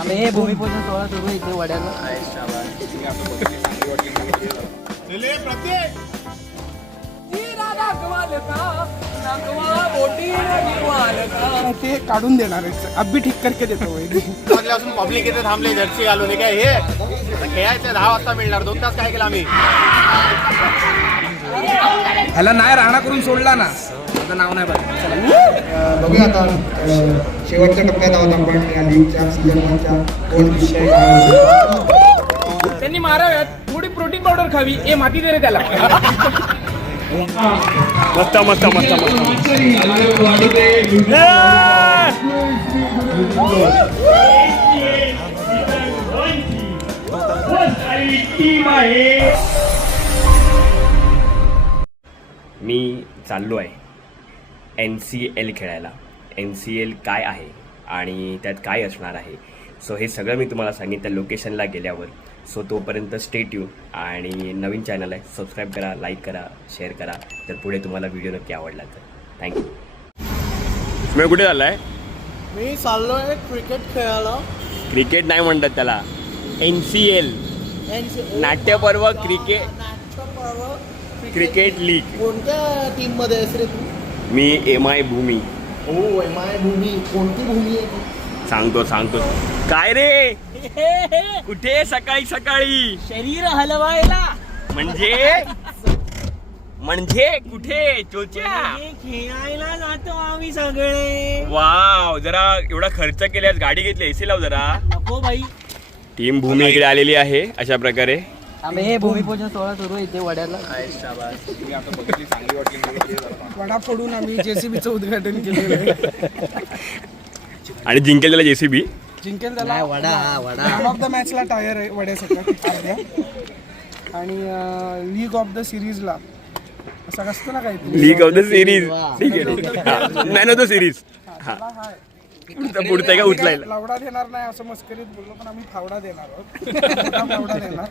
आम्ही भूमिपूजन सोहळा सुरू इथे वड्याला. ते काढून देणार आहे. अब्बी ठीक करके देतो. पब्लिक इथे थांबले जर्सी घालून हे काय हे खेळायचं 10 वाजता मिळणार 2 तास काय केलं आम्ही. ह्याला नाही राणा करून सोडला ना आता नाव नाही बघूया आता शेवटच्या टप्प्यात आहोत आपण या लीगच्या सीझन 1च्या 2 विषय त्यांनी माराव्यात थोडी प्रोटीन पावडर खावी. ए माती दे रे त्याला. मस्त मस्त मस्त मस्त. मी चाललो आहे NCL खेळायला. NCL काय आहे आणि त्यात काय असणार आहे, सो हे सगळं मी तुम्हाला सांगेन त्या लोकेशनला गेल्यावर. सो तोपर्यंत स्टे ट्यून. आणि नवीन चॅनल आहे, सबस्क्राईब करा, लाईक करा, शेअर करा जर पुढे तुम्हाला व्हिडिओ नक्की आवडला तर. थँक्यू. मी कुठे चाललाय? मी चाललोय क्रिकेट खेळायला. क्रिकेट नाही म्हणतात त्याला, NCL नाट्यपर्व क्रिकेट लीग. कोणत्या टीम मध्ये आहेस रे तू? मी MI भूमी. हो MI भूमी. कोणती भूमी आहे ती? सांगतो. काय रे कुठे सकाळी सकाळी शरीर हलवायला म्हणजे कुठे चोच्या खेळायला जातो आम्ही सगळे. वाव, जरा एवढा खर्च केल्यास गाडी घेतली, AC लाव जरा. नको बाई. टीम भूमी इकडे आलेली आहे अशा प्रकारे. आम्ही भूमिपूजन सोहळा सुरू इथे वड्याला. वडा फोडून आम्ही JCBचं उद्घाटन केलेलं आहे. आणि जिंकेल त्याला JCB. जिंकेल त्याला वडा मॅन ऑफ द मॅचला टायर आहे वड्यासाठी. आणि लीग ऑफ द सिरीजला असं असतं ना काहीतरी. League of the series. ठीक आहे, मॅन ऑफ द सिरीज. पुढचा का उचलायला लावडा देणार नाही असं मस्करीत बोललो, पण आम्ही फावडा देणार आहोत. फावडा देणार.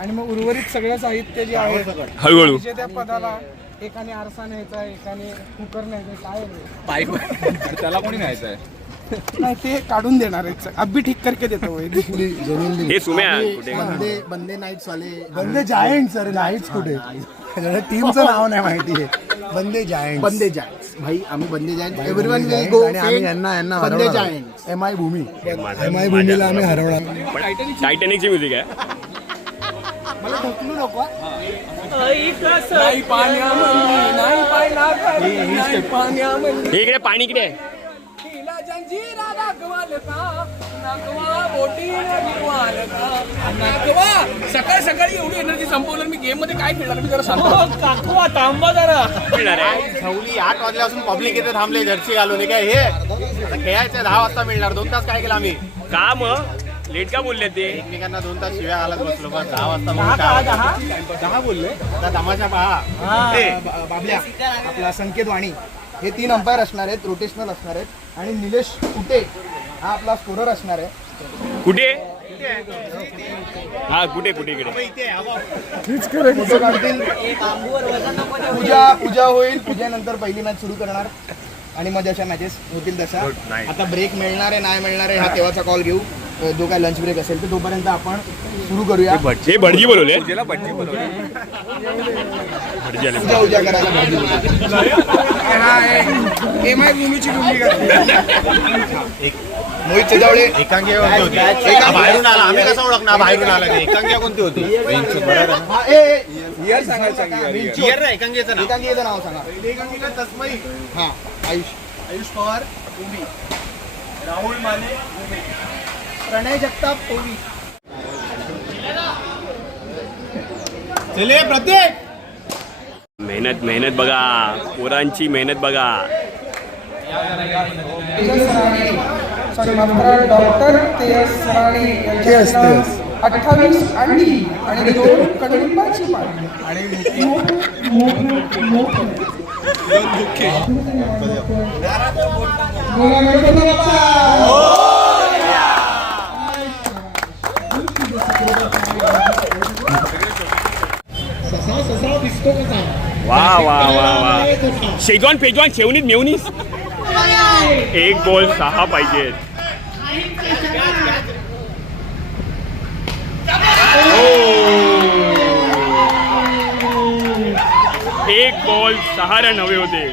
आणि मग उर्वरित सगळं साहित्य जे आहे हळूहळू त्या पदाला एकाने आरसा न्यायचा, एकाने कुकर न्यायचा. काय त्याला कोणी न्यायचं आहे? नाही ते काढून देणार आहेत. अब्बी ठीक करके देतो. हे सुम्या कुठे बंदे नाईट्स वाले बंदे जायंट सर. नाईट्स कुठे टीमचं नाव नाही माहिती आहे. बंदे जायंट्स भाई आम्ही बंदे जायंट. Everyone will go. आम्ही यांना बंदे जायंट्स. MI भूमी. MI भूमीला आम्ही हरवणार. टायटॅनिकची म्युझिक आहे. मला ढकलू नको. हे इकडे पाणी इकडे आहे. सकाळी सकाळी एवढी एनर्जी संपवलं मी गेम मध्ये काय खेळणार मी जरा सांगतो. थांबा जरा. सवली 8 वाजल्यापासून पब्लिक इथे थांबले जर्सी घालून हे काय हे खेळायचं 10 वाजता मिळणार 2 तास काय केलं आम्ही. का मग लेट का बोलले ते? एकमेकांना 2 तास शिव्या घालत बसलो. पण 10 वाजता 10 बोलले. आता तमाशा पहा. बाबल्या आपला संकेत वाणी हे 3 अंपायर असणार आहेत. रोटेशनल असणार आहेत. आणि निलेश कुटे हा आपला स्कोरर असणार आहे. कुठे? हा कुठे इकडे. फोटो काढतील. पूजा होईल. पूजेनंतर पहिली मॅच सुरू करणार आणि मग जशा मॅचेस होतील तशा. आता ब्रेक मिळणार आहे नाही मिळणार आहे हा तेव्हाचा कॉल घेऊ. जो काय लंच ब्रेक असेल तर तोपर्यंत आपण सुरू करूया. हे भटजी बोलवले. पूजा करायला भटजी बोलवले. MI भूमीची भूमिका. मोहित चेजावळे एकांकी बाहेरून आला. आम्ही कसं ओळखणार बाहेरून आला ते? एकांकी कोणती होती? एकांकीचं नाव सांगा. एकांकिका तस्मई. हा आयुष पवार राहुल माने प्रणय जगताप ओवी. चले प्रत्येक मेहनत बघा, पोरांची मेहनत बघा. डॉक्टर तेजस राणे यांच्या 28 अंडी आणि 2 कडुलिंबाची पाने आणि वा वा वा वा. शेजवान पेजवान शेवणीत मेवणीस. 1 बॉल 6 पाहिजेत. 1 बॉल 6 रन हवे होते.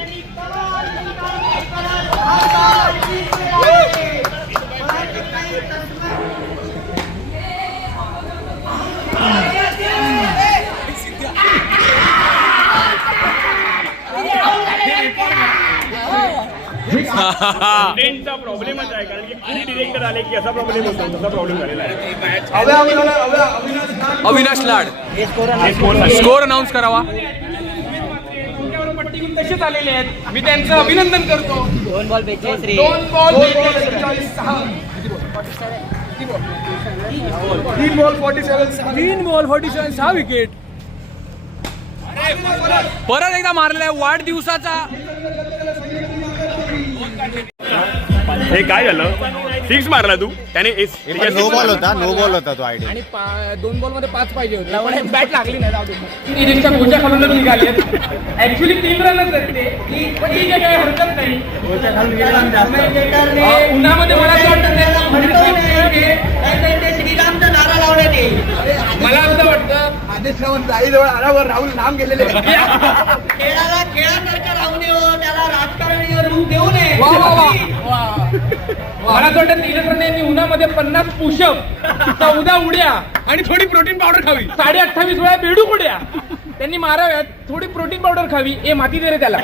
कंटेंटचा प्रॉब्लेमच आहे कारण की किती डिरेक्टर आले की असा प्रॉब्लेम होतो तसा प्रॉब्लेम झालेला आहे. अविनाश लाड स्कोर अनाऊन्स करावा. तसेच आलेले आहेत, मी त्यांचं अभिनंदन करतो. 2 बॉल 42 रे. 2 बॉल 3 बॉल 47 6 विकेट. परत एकदा मारलेला आहे वाढदिवसाचा. हे काय झालं 6 मारला तू त्याने नो बॉल होता तो आयडिया. आणि 2 बॉल मध्ये 5 पाहिजे होते. बॅट लागली नाही. जाऊ दे. इनिंगच्या पुढच्या खालूनच निघाले. ऍक्च्युली 3 रनच आहेत ते. पण ठीक आहे, काही हरकत नाही. उन्हामध्ये मला असं वाटतं आदेश रावण जाईजवळ आरावर राहुल नाम गेलेले. मला असं वाटतं नीलकंठने उन्हामध्ये 50 पुशअप 14 उड्या आणि थोडी प्रोटीन पावडर खावी. 28.5 वेळा बेडूक उड्या त्यांनी माराव्यात. थोडी प्रोटीन पावडर खावी. माती दे रे त्याला.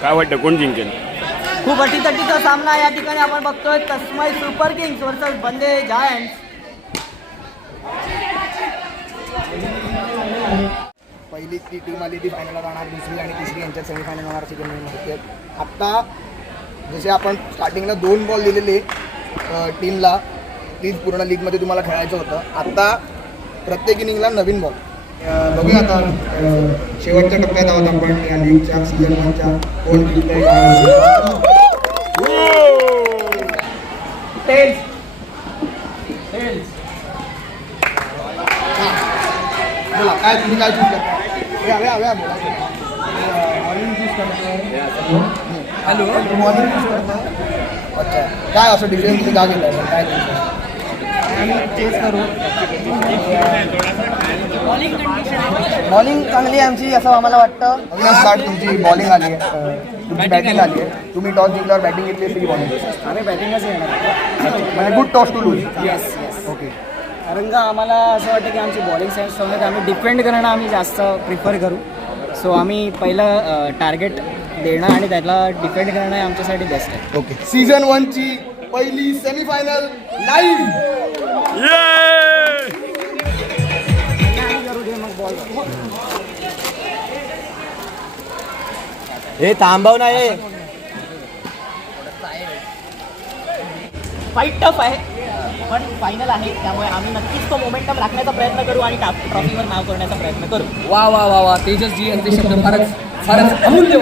काय वाटतं कोण जिंकेल? खूप अटीतटीचा सामना या ठिकाणी आपण बघतोय. तस्मय सुपर किंग्स वर्सेस बंदे जायंट्स. पहिली ती टीम आली ती फायनलला जाणार, दुसरी आणि तिसरी यांच्यात सेमीफायनल होणार अशी गेम माहिती आहे. आत्ता जसे आपण स्टार्टिंगला 2 बॉल दिलेले टीमला, तीच पूर्ण लीगमध्ये तुम्हाला खेळायचं होतं. आत्ता प्रत्येक इनिंगला नवीन बॉल. बघूया आता शेवटच्या टप्प्यात आहोत आपण या लीगच्या सीझन 1च्या. कोण जिंकतंय बोला काय तुम्ही काय चूज करता? बोला. मॉर्निंग चूज करतो. हॅलो मॉर्निंग चूज करतो. अच्छा, काय असं डिफरन्स तुम्ही का घेतला काय आम्ही चेस करू. बॉलिंग चांगली आहे आमची असं आम्हाला वाटतं. अविनाश लाड तुमची बॉलिंग आली आहे, तुमची बॅटिंग आली आहे. तुम्ही टॉस जिंकल्यावर बॅटिंग घेतली असते की बॉलिंग? आम्ही बॅटिंगच येणार. म्हणजे good toss to lose. Yes. Okay. कारण का आम्हाला असं वाटतं की आमची बॉलिंग सेन्स चांगली आहे. आम्ही डिफेंड करणं आम्ही जास्त प्रिफर करू. सो आम्ही पहिलं टार्गेट देणं आणि त्याला डिफेंड करणं हे आमच्यासाठी बेस्ट आहे. ओके. सीझन 1ची पहिली सेमीफायनल लाईव्ह. हे थांबव नाही. फाईट टफ आहे पण फायनल आहे, त्यामुळे आम्ही नक्कीच तो मोमेंटम राखण्याचा प्रयत्न करू आणि ट्रॉफीवर नाव करण्याचा प्रयत्न करू. वा वा वा वा तेजसजी यांचे शब्द फारच अमूल्य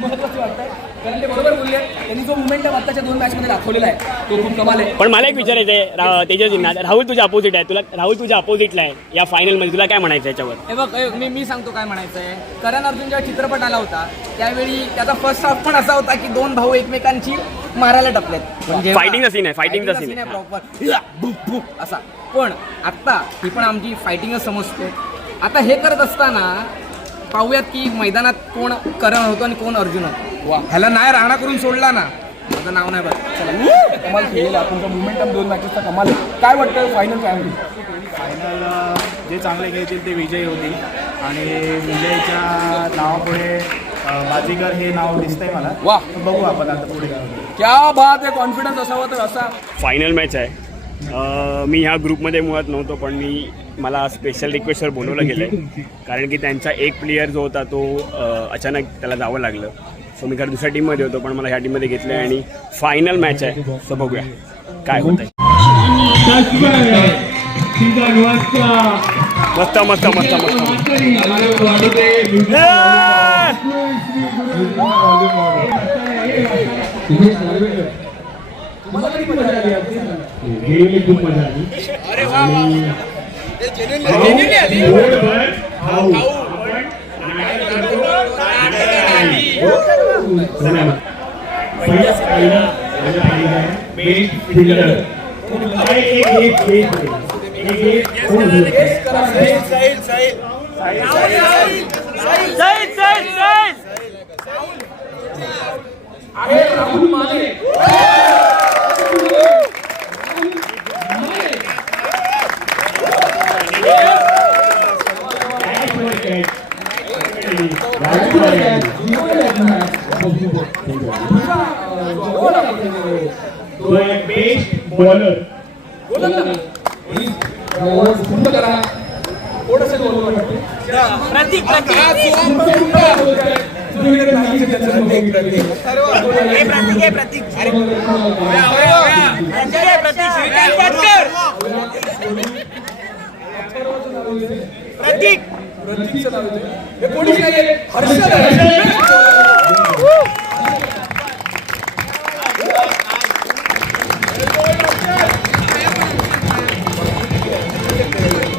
महत्वाचे वाटतंय. कारण ते बरोबर बोलले. त्यांनी जो मोमेंटम आताच्या 2 मॅचमध्ये दाखवलेला आहे तो खूप कमाल आहे. पण मला एक विचारायचं आहे तेजस्वींना, राहुल तुझ्या अपोजिट आहे, राहुल तुझ्या अपोजिटला आहे या फायनलमध्ये, तुला काय म्हणायचं याच्यावर? हे बघ मी सांगतो काय म्हणायचं आहे. करण अर्जुन जेव्हा चित्रपट आला होता त्यावेळी त्याचा फर्स्ट हाफ पण असा होता की 2 भाऊ एकमेकांची मारायला टपलेत. म्हणजे फायटिंगचा सीन आहे प्रॉपर असा. पण आत्ता ही पण आमची फायटिंगच समजतो. आता हे करत असताना पाहूयात की मैदानात कोण करण होतो आणि कोण अर्जुन होतो. वा, ह्याला नाही राणा करून सोडला ना, माझं नाव नाही बघ. चला कमाल खेळला. तुमचा मोमेंटम 2 मॅचेसचा कमाल आहे. काय वाटतं फायनल काय होईल? फायनल जे चांगले खेळतील ते विजयी होतील आणि विजयच्या नावापुढे बाजीगर हे नाव दिसतंय मला. वा, बघू आपण आता पुढे काय होतं. क्या बात आहे. कॉन्फिडन्स असावा तर असा. फायनल मॅच आहे. मी ह्या ग्रुपमध्ये मुळात नव्हतो पण मला स्पेशल रिक्वेस्टवर बोलवलं गेलं आहे कारण की त्यांचा एक प्लेयर जो होता तो अचानक त्याला जावं लागलं. सो मी खरं दुसऱ्या टीममध्ये होतो पण मला ह्या टीममध्ये घेतलं आहे आणि फायनल मॅच आहे. सो बघूया काय होतं. मस्त मस्त मस्त मस्त. अरे वा वा. आहे राहुल माने. Best bowler.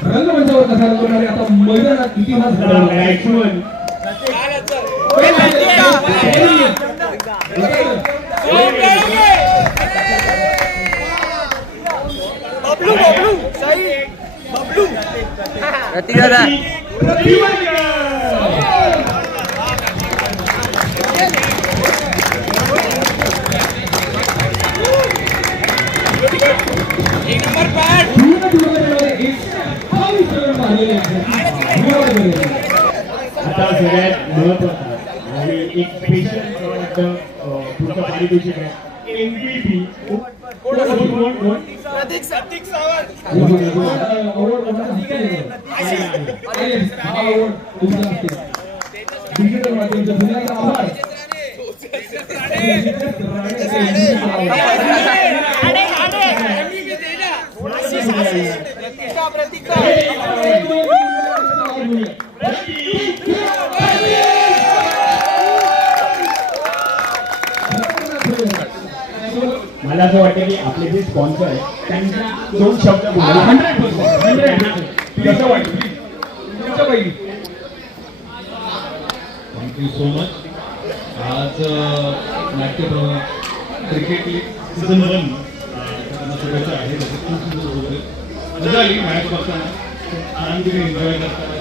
रंगमंचावर कसा रंगवणारे आता मैदानात इतिहास आता सगळ्यात महत्वाचं आणि एक स्पेशल पुढचं पारितोषिक आहे MVP. डिजिटल माध्यमाच्या दुनियाचा आभार. मला असं वाटतं की आपले जे स्पॉन्सर आहेत त्यांना 2 शब्द बोला. 100% कसं वाटतं थँक्यू सो मच. आज नाट्य क्रिकेट लीग सीझन 1 शुभेच्छा आहे. खूप सुंदर होते. मजा आली मॅच बघताना. आरामशीर एन्जॉय करताना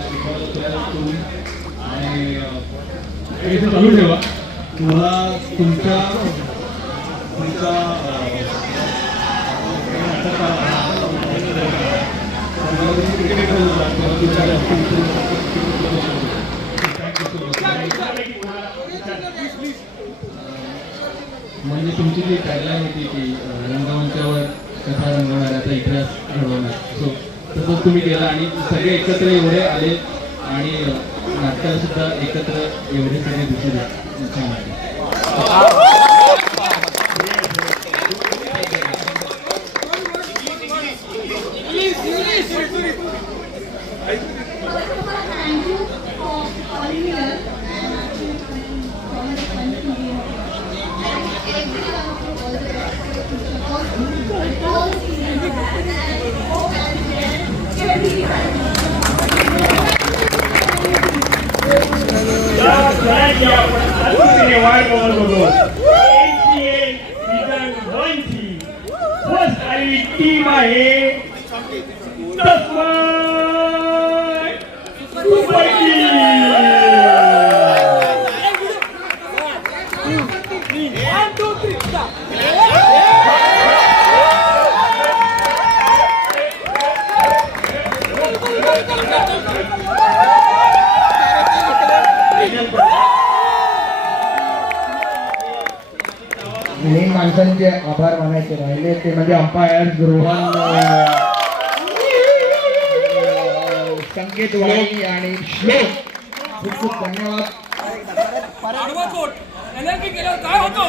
आणि इथे चालू ठेवा. तुम्हाला तुमच्या म्हणजे तुमची जी टॅगलाईन होती की रंगमंचावर कथा रंगवणाऱ्याचा इतिहास घडवणार, सो तसंच तुम्ही केलं आणि सगळे एकत्र एवढे आले आणि नाटकाला सुद्धा एकत्र एवढे सगळे दिसले. छान वाटले. टीम आहे मेन माणसांचे आभार मानायचे राहिले ते म्हणजे अंपायर रोहन, संकेत वाणी आणि श्लोक. खूप खूप धन्यवाद. काय होतो?